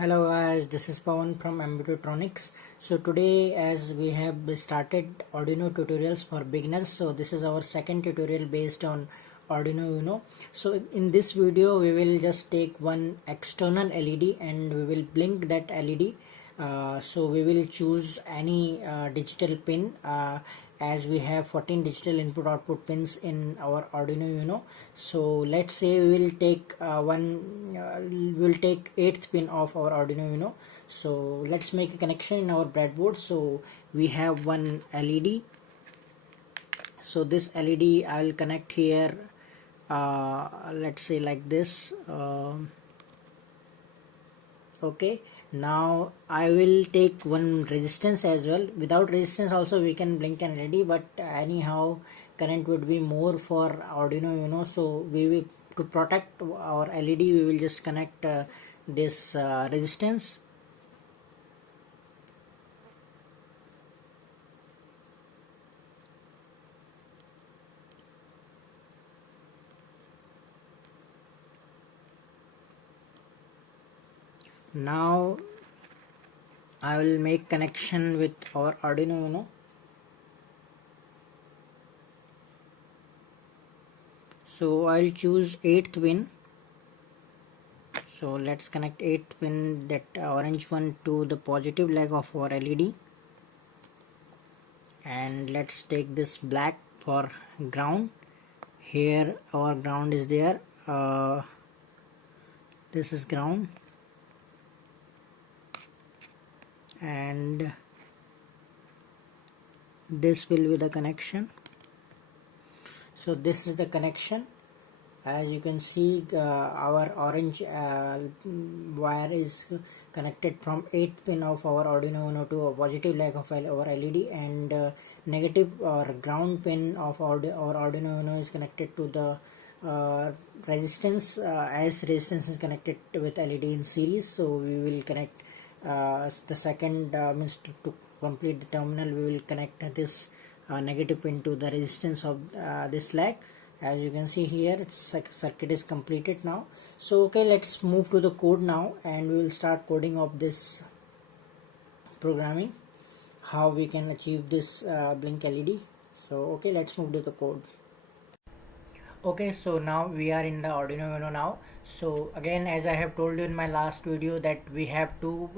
Hello guys, this is Pawan from Ambitronics. So today, as we have started Arduino tutorials for beginners, so this is our second tutorial based on Arduino UNO. So in this video we will just take one external LED and we will blink that LED. So we will choose any digital pin, as we have 14 digital input output pins in our Arduino UNO. So let's say we will take we will take 8th pin of our Arduino UNO. So let's make a connection in our breadboard. So we have one LED. So this LED I will connect here, let's say like this. Okay, now I will take one resistance as well. Without resistance also we can blink an LED, but anyhow current would be more for Arduino UNO. So we will, to protect our LED, we will just connect this resistance. Now I will make connection with our Arduino UNO. So I'll choose 8th pin. So let's connect 8th pin, that orange one, to the positive leg of our LED, and let's take this black for ground. Here our ground is there. This is ground, and this will be the connection. So this is the connection. As you can see, our orange wire is connected from 8th pin of our Arduino UNO to a positive leg of our LED, and negative or ground pin of our Arduino UNO is connected to the resistance, as resistance is connected with LED in series. So we will connect the second means to complete the terminal, we will connect this negative pin to the resistance of this leg. As you can see here, circuit is completed now. So okay, let's move to the code now, and we will start coding of this programming, how we can achieve this blink LED. So okay, let's move to the code. Okay, so now we are in the Arduino UNO now. So again, as I have told you in my last video, that we have two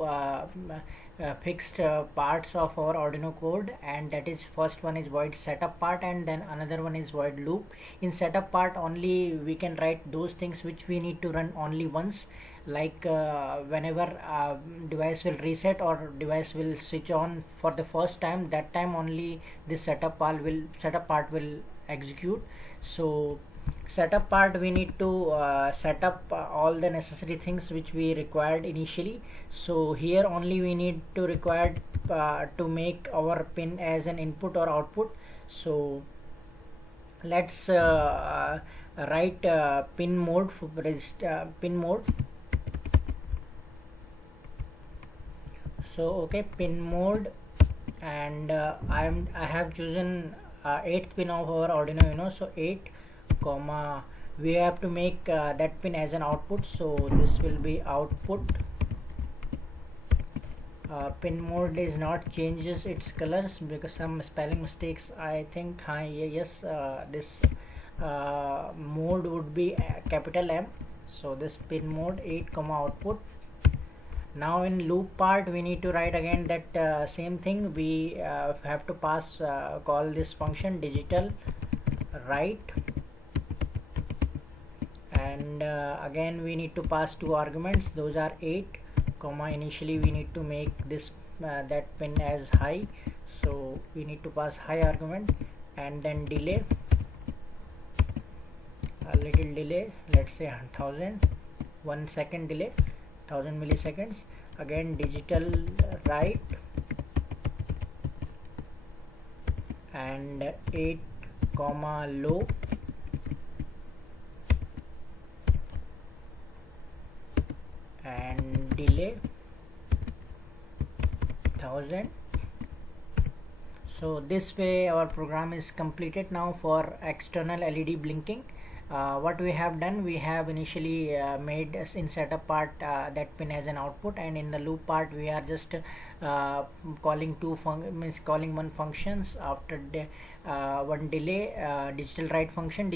fixed parts of our Arduino code, and that is, first one is void setup part, and then another one is void loop. In setup part only we can write those things which we need to run only once, like whenever device will reset or device will switch on for the first time, that time only this setup part will execute. So setup part, we need to set up all the necessary things which we required initially. So here only we need to require to make our pin as an input or output. So let's write pin mode for pin mode. So okay, pin mode, and I have chosen 8th pin of our Arduino UNO. So 8 comma, we have to make that pin as an output, so this will be output. Pin mode is not changes its colors because some spelling mistakes, I think. Yes, this mode would be capital M. So this pin mode 8 comma output. Now in loop part we need to write again that same thing. We have to pass call this function digital write, and again we need to pass two arguments. Those are 8 comma, initially we need to make this that pin as high, so we need to pass high argument, and then delay, a little delay, let's say 1 second delay, 1000 milliseconds. Again digital write, and 8 comma low, and delay 1000. So this way our program is completed now for external LED blinking. what we have done, we have initially made in setup part that pin as an output, and in the loop part we are just calling calling one functions after one delay. Digital write function,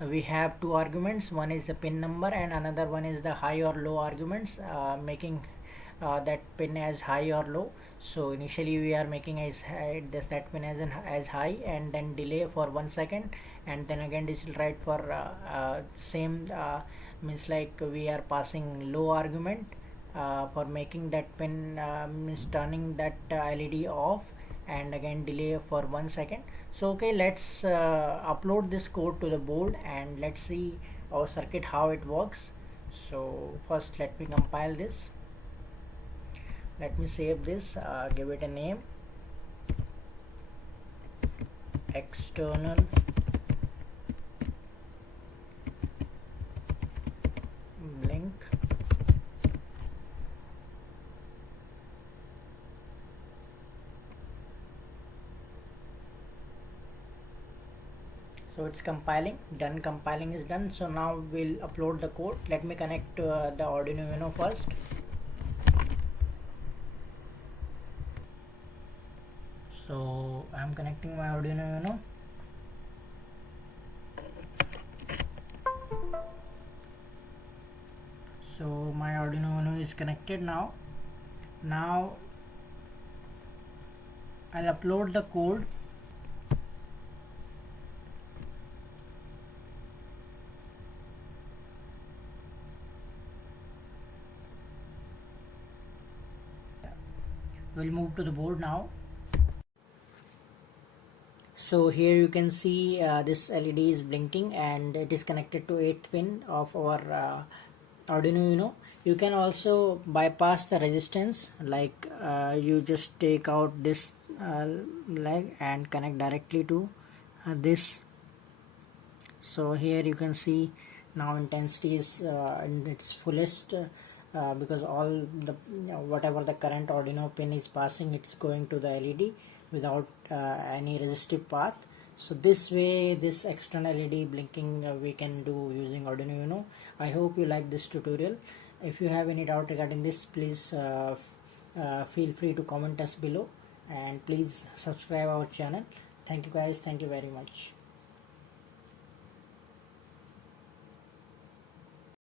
we have two arguments, one is the pin number and another one is the high or low arguments, making that pin as high or low. So initially we are making as that pin as high, and then delay for 1 second, and then again digital write for same, means like we are passing low argument for making that pin, means turning that LED off, and again delay for 1 second. So okay, let's upload this code to the board and let's see our circuit how it works. So first let me compile this, let me save this, give it a name, external blink. So it's compiling, done, compiling is done. So now we'll upload the code. Let me connect the Arduino UNO first. So I'm connecting my Arduino UNO. So my Arduino UNO is connected now. Now I'll upload the code. We'll move to the board now. So here you can see this LED is blinking and it is connected to 8th pin of our Arduino UNO. You can also bypass the resistance, like you just take out this leg and connect directly to this. So here you can see now intensity is in its fullest, because all the whatever the current Arduino pin is passing, it's going to the LED without any resistive path. So this way, this external LED blinking we can do using Arduino UNO. I hope you like this tutorial. If you have any doubt regarding this, please feel free to comment us below, and please subscribe our channel. Thank you guys, thank you very much.